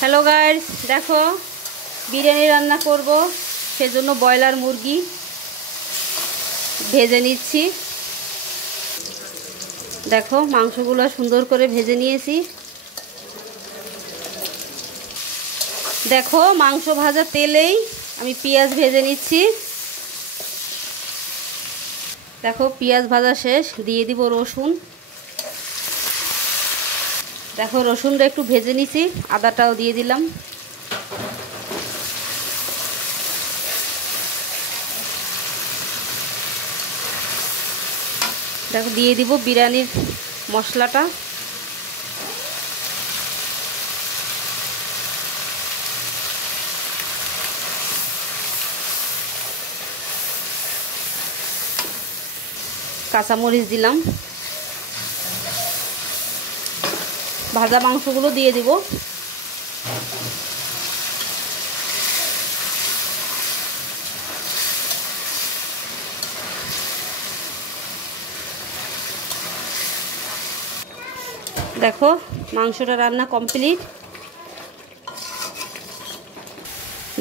Hello guys, দেখো বিরিয়ানি রান্না করব, সেজন্য ব্রয়লার মুরগি ভেজে নিচ্ছি। দেখো মাংসগুলো সুন্দর করে ভেজে নিয়েছি। দেখো মাংস ভাজা তেলেই আমি পেঁয়াজ ভেজে নিচ্ছি। দেখো পেঁয়াজ ভাজা শেষ, দিয়ে দিব রসুন। দেখো রসুনটা একটু ভেজে নিছি, আদাটাও দিয়ে দিলাম। দেখো দিয়ে দিব বিরিয়ানির মশলাটা। কাঁচামরিচ দিলাম। ভাজা মাংসগুলো দিয়ে দিব। দেখো মাংসটা রান্না কমপ্লিট।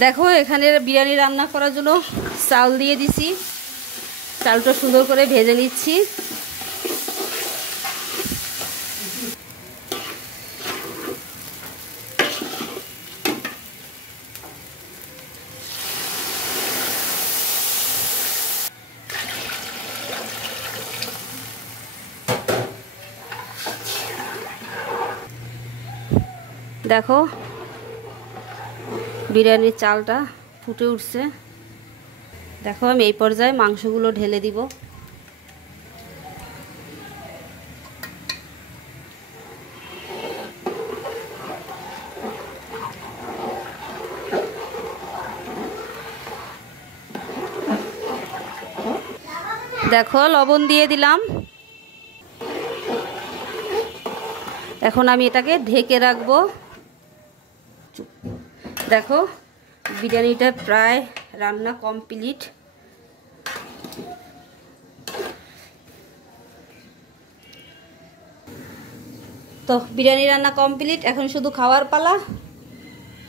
দেখো এখানে বিরিয়ানি রান্না করার জন্য চাল দিয়ে দিছি। চালটা সুন্দর করে ভেজে নিচ্ছি। দেখো বিরিয়ানির চালটা ফুটে উঠছে। দেখো আমি এই পর্যায়ে মাংসগুলো ঢেলে দিব। দেখো লবণ দিয়ে দিলাম। এখন আমি এটাকে ঢেকে রাখবো। দেখো বিরিয়ানিটা প্রায় রান্না কমপ্লিট। তো বিরিয়ানি রান্না কমপ্লিট, এখন শুধু খাওয়ার পালা।